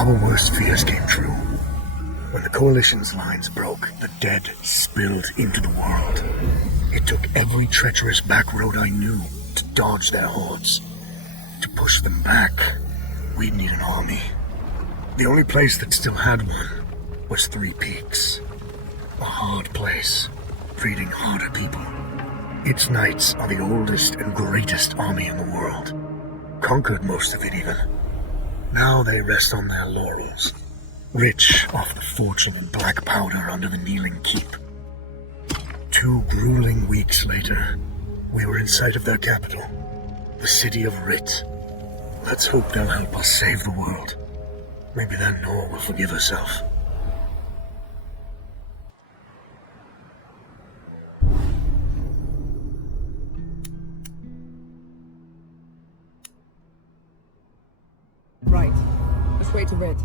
Our worst fears came true. When the Coalition's lines broke, the dead spilled into the world. It took every treacherous back road I knew to dodge their hordes. To push them back, we'd need an army. The only place that still had one was Three Peaks. A hard place, breeding harder people. Its knights are the oldest and greatest army in the world. Conquered most of it even. Now they rest on their laurels, rich off the fortune and black powder under the Kneeling Keep. 2 grueling weeks later, we were in sight of their capital, the city of Rit. Let's hope they'll help us save the world. Maybe then Nor will forgive herself. Right. Which way to Red?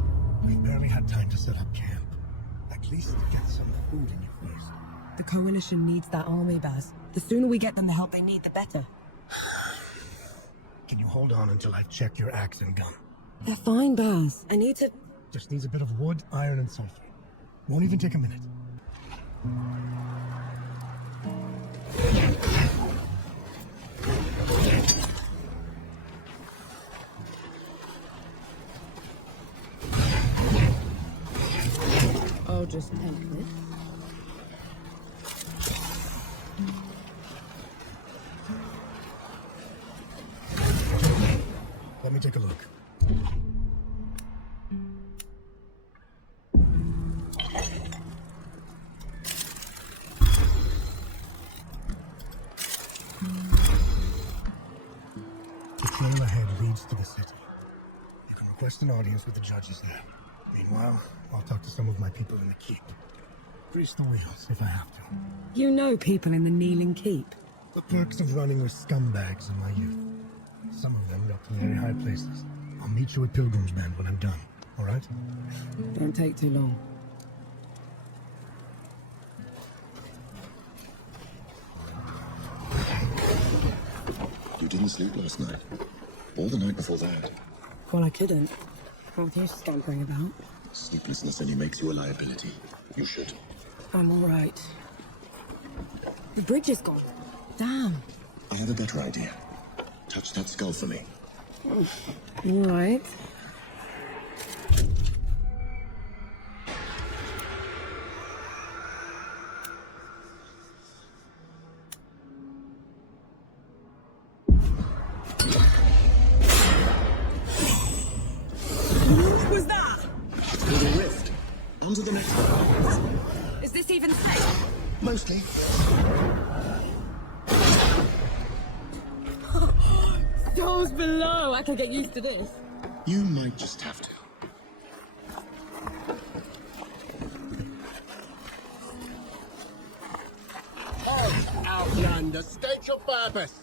We barely had time to set up camp. At least get some food in you first. The Coalition needs that army, Baz. The sooner we get them the help they need, the better. Can you hold on until I've checked your axe and gun? They're fine, Baz. I need to... Just needs a bit of wood, iron, and sulfur. Won't even take a minute. I'll just take this. Let me take a look. The trail ahead leads to the city. You can request an audience with the judges there. Meanwhile, I'll talk to some of my people in the keep. Grease the wheels if I have to. You know people in the Kneeling Keep. The perks of running with scumbags in my youth. Some of them got to very high places. I'll meet you at Pilgrim's Bend when I'm done, all right? Don't take too long. You didn't sleep last night? Or the night before that? Well, I couldn't. How are you scampering about? Sleeplessness only makes you a liability. You should. I'm all right. The bridge is gone. Damn. I have a better idea. Touch that skull for me. All right. What was that? It's called a rift. Onto the next one. Is this even safe? Mostly. Those below. I can get used to this. You might just have to. Outlander, state your purpose.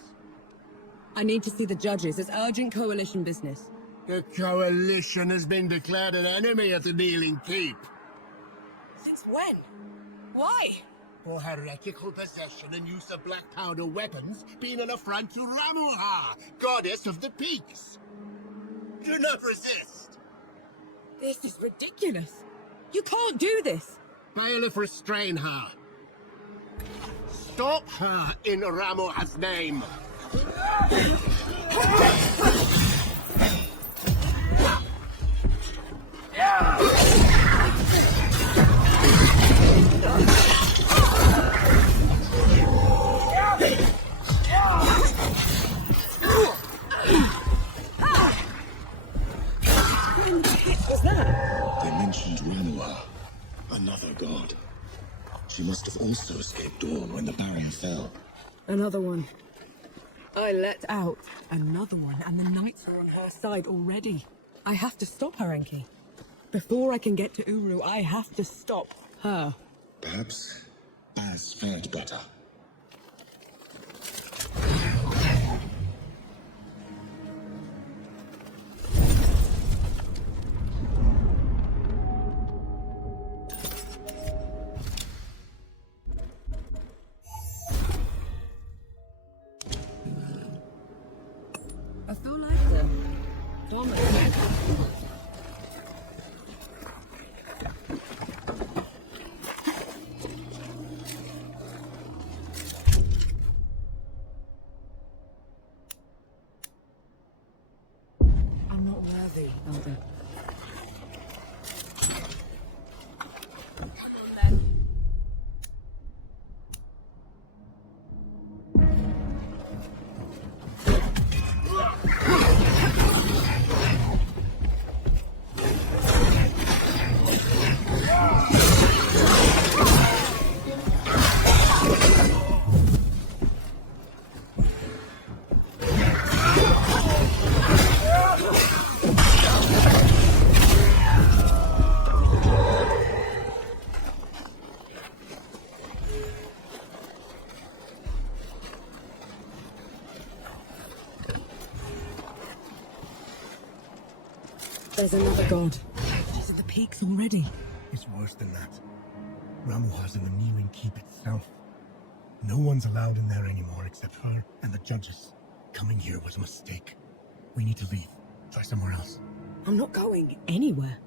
I need to see the judges. It's urgent Coalition business. The Coalition has been declared an enemy of the Kneeling Keep. Since when? Why? For heretical possession and use of black powder weapons being an affront to Ramuha, goddess of the peaks. Do not resist. This is ridiculous. You can't do this. Bailiff, restrain her. Stop her in Ramuha's name. What's that? They mentioned Ramuha, another god. She must have also escaped Dawn when the barrier fell. Another one. I let out another one, and the knights are on her side already. I have to stop her, Enki. Before I can get to Uru, I have to stop her. Perhaps Baz fared better. I feel like the Thomas. There's another god. These are the peaks already. It's worse than that. Ramuha's in the kneeling keep itself. No one's allowed in there anymore except her and the judges. Coming here was a mistake. We need to leave. Try somewhere else. I'm not going anywhere.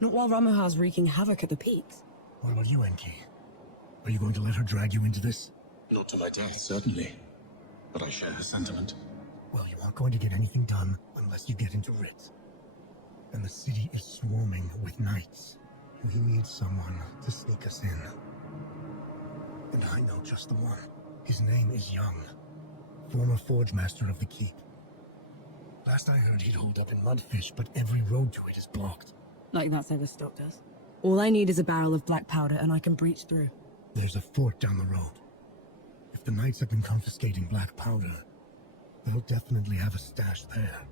Not while Ramuha's wreaking havoc at the peaks. What about you, Enki? Are you going to let her drag you into this? Not to my death, certainly. But I share her sentiment. Well, you aren't going to get anything done unless you get into Rit. And the city is swarming with knights. We need someone to sneak us in. And I know just the one. His name is Young, former forge master of the keep. Last I heard, he'd holed up in Mudfish, but every road to it is blocked. Like that's ever stopped us. All I need is a barrel of black powder and I can breach through. There's a fort down the road. If the knights have been confiscating black powder, they'll definitely have a stash there.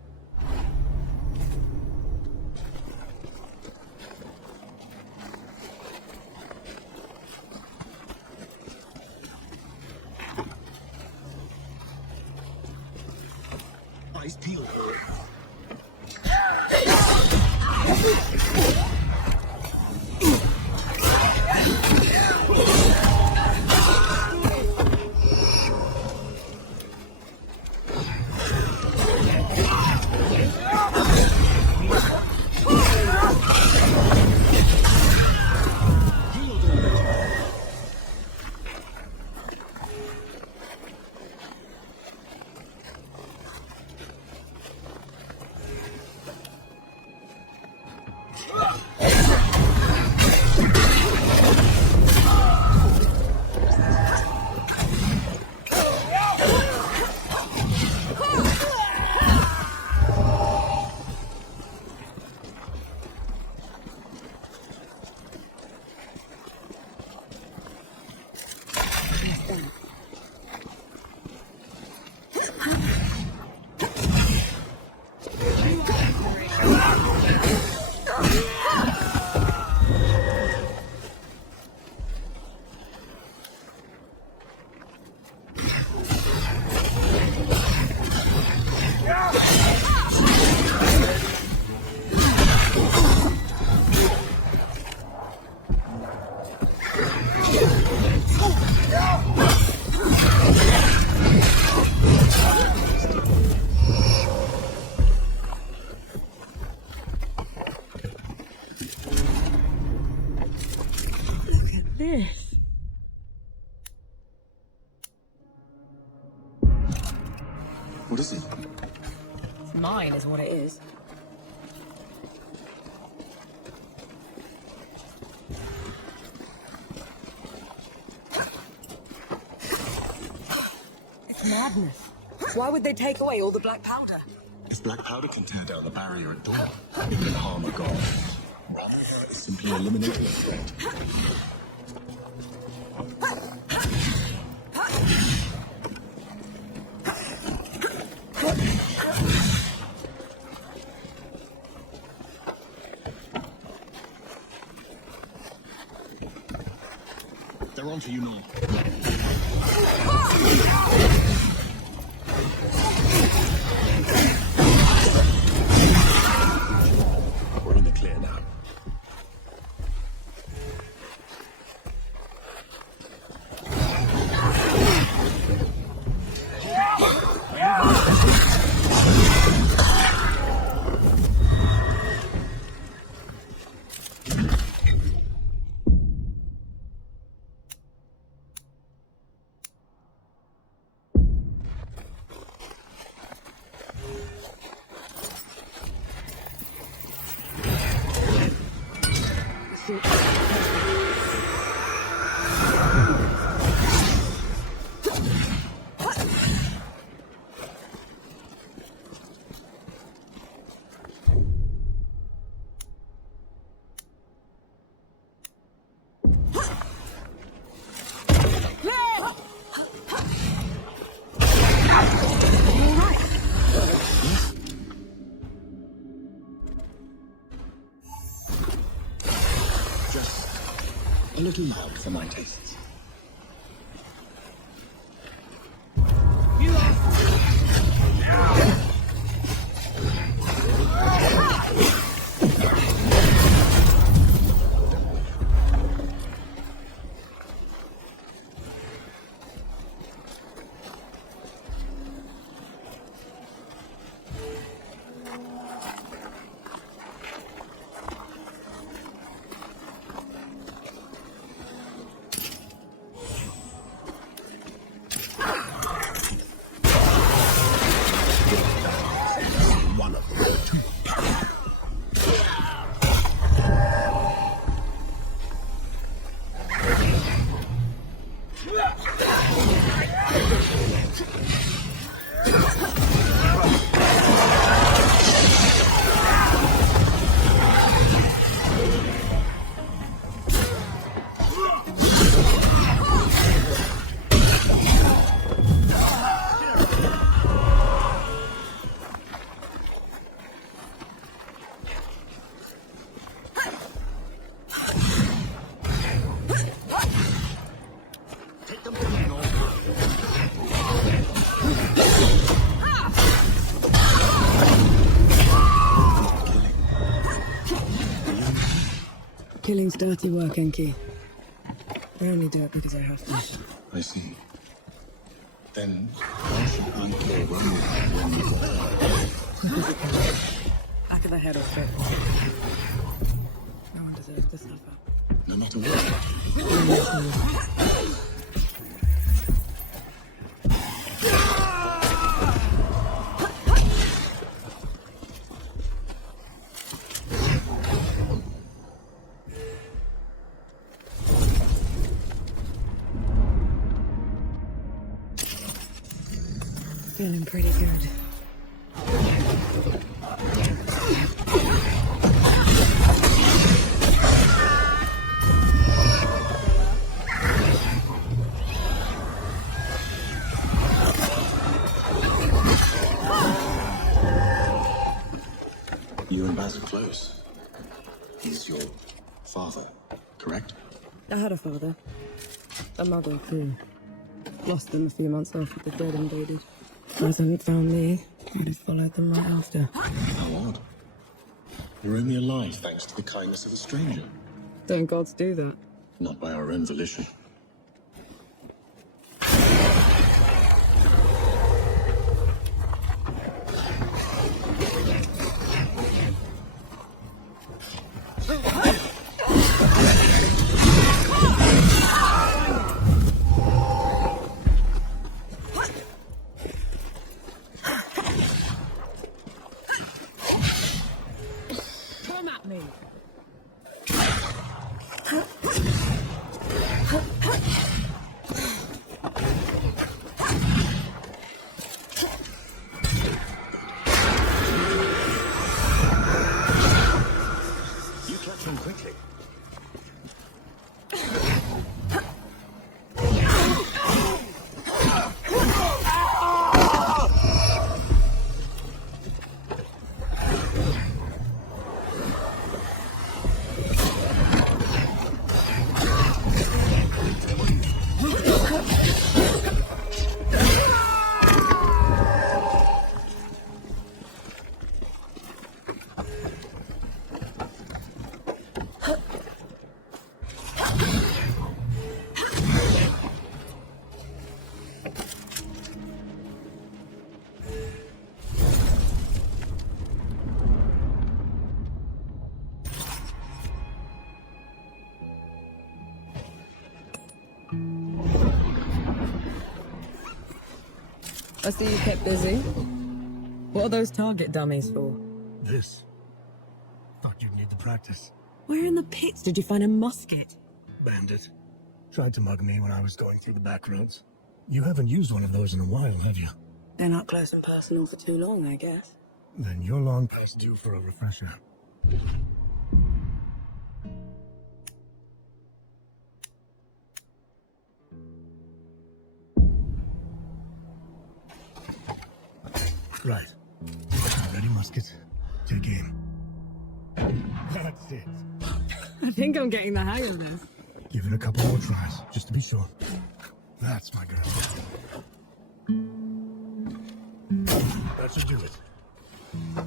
Eyes peeled. This. What is it? It's mine is what it is. It's madness. Why would they take away all the black powder? If black powder can tear down the barrier at dawn, it can harm a god. Ramuha is simply eliminating a threat. They're on to you now. We're in the clear now. A little loud for my tastes. Killing's dirty work, Enki. I only do it because I have to. I see. Then why should I kill Romulan when you got her? Back of the head or straight. No one deserves to suffer. No matter what. Feeling pretty good. You and Baz are close. He's your father, correct? I had a father. A mother, too. Lost them a few months after the dead invaded. Baz hadn't found me. I'd have followed them right after. How odd. You're only alive thanks to the kindness of a stranger. Don't gods do that? Not by our own volition. Come at me! You catch him quickly. I see you kept busy. What are those target dummies for? This. Thought you'd need the practice. Where in the pits did you find a musket? Bandit. Tried to mug me when I was going through the back roads. You haven't used one of those in a while, have you? Been up close and personal for too long, I guess. Then you're long past due for a refresher. Right. Ready, musket. Take aim. That's it. I think I'm getting the hang of this. Give it a couple more tries, just to be sure. That's my girl. That should do it.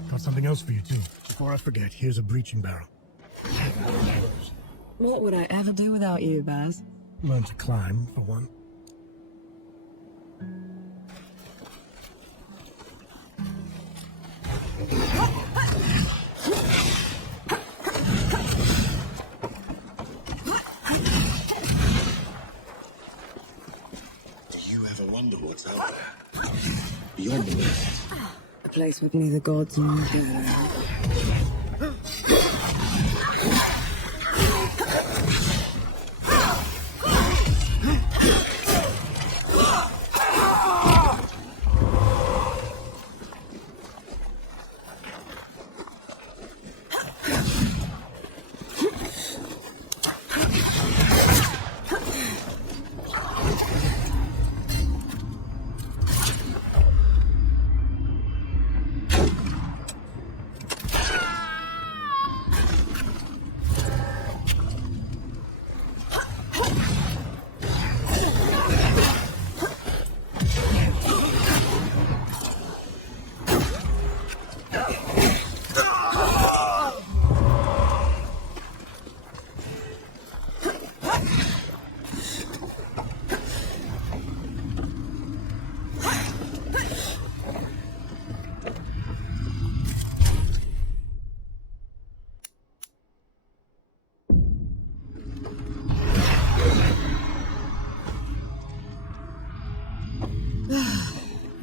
Got something else for you, too. Before I forget, here's a breaching barrel. What would I ever do without you, Baz? Learn to climb, for one. Do you ever wonder what's out there? Beyond the mist. A place with neither gods nor devils.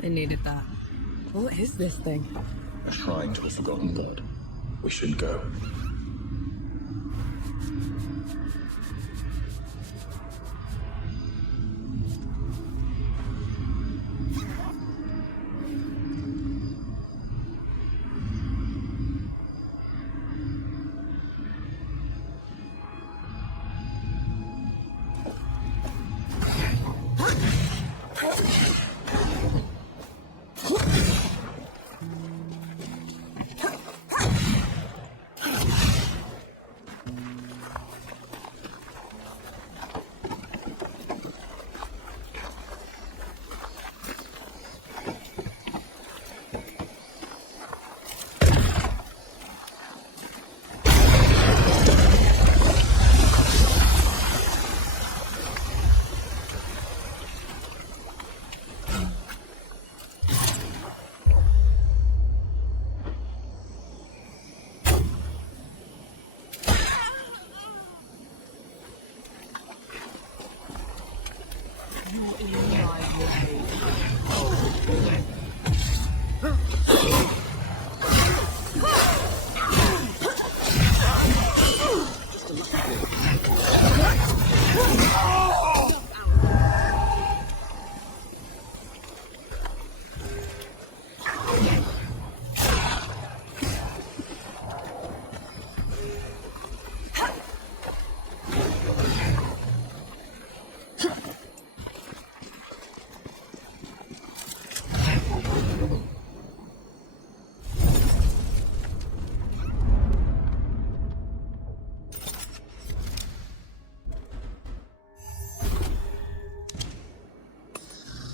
I needed that. What is this thing? A shrine to a forgotten god. We should go.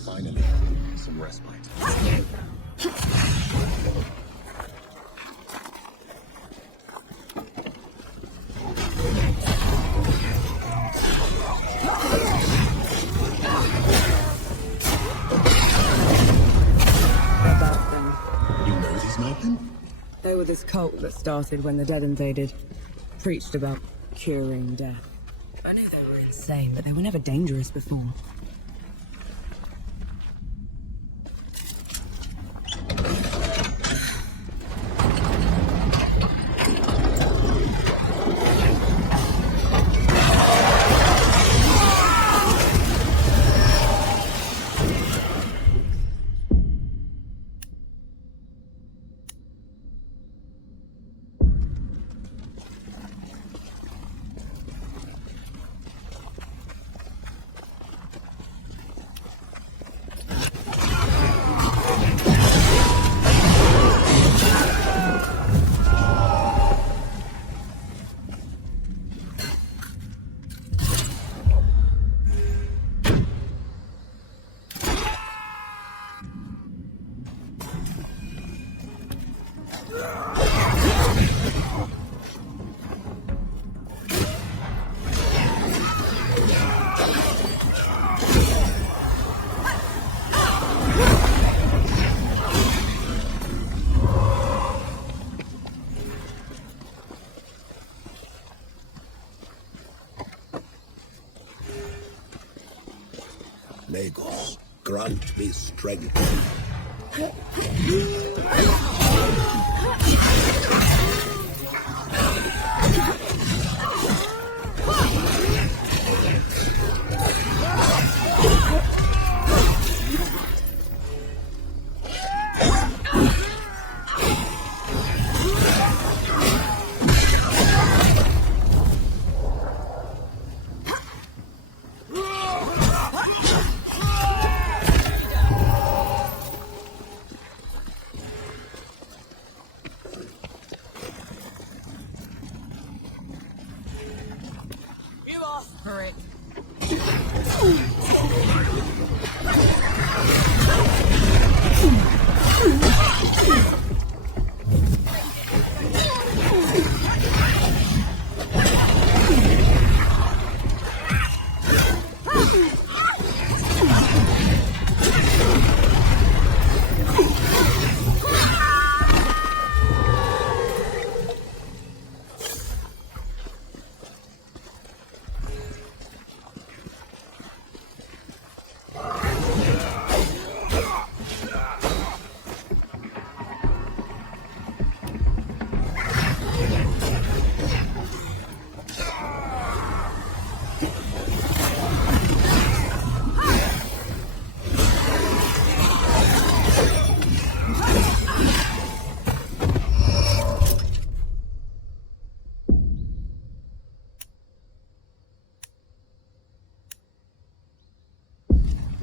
Finally, some respite. You know these nightmen? They were this cult that started when the dead invaded. Preached about curing death. I knew they were insane, but they were never dangerous before. Lagos, grant me strength. You asked for it.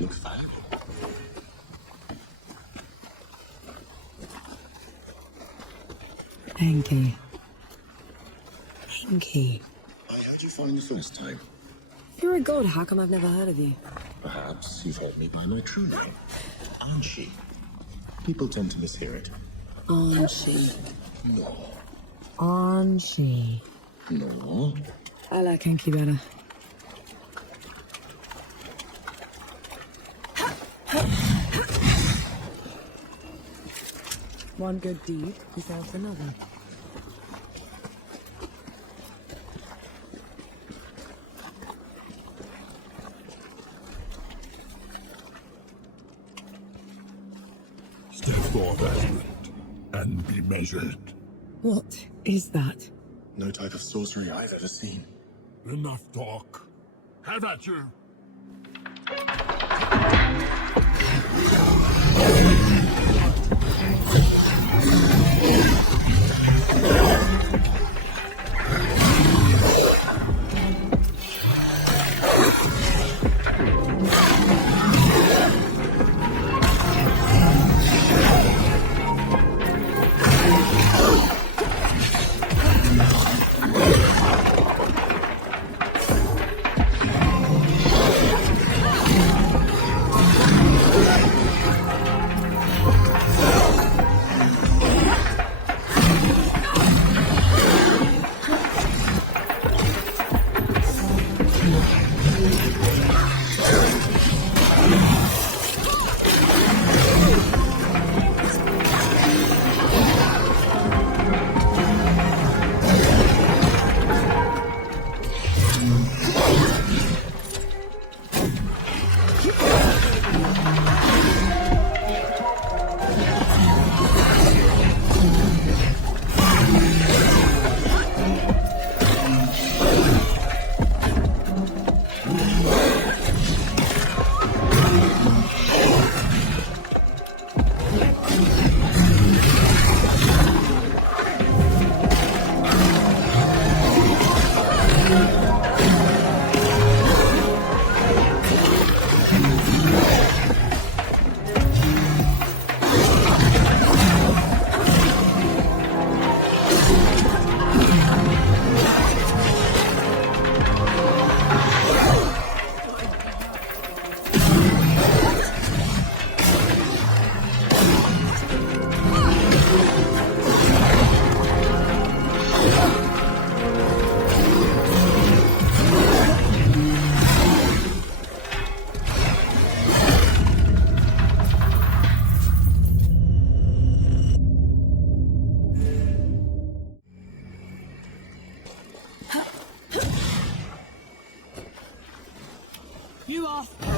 look valuable. Enki. Enki. I heard you fine the first time. If you're a god, how come I've never heard of you? Perhaps you've heard me by my true name, Ashen. People tend to mishear it. Anshi. No. Anshi. No. I like Enki better. One good deed deserves another. Step forth, Ashen, and be measured. What is that? No type of sorcery I've ever seen. Enough talk. Have at you. You off!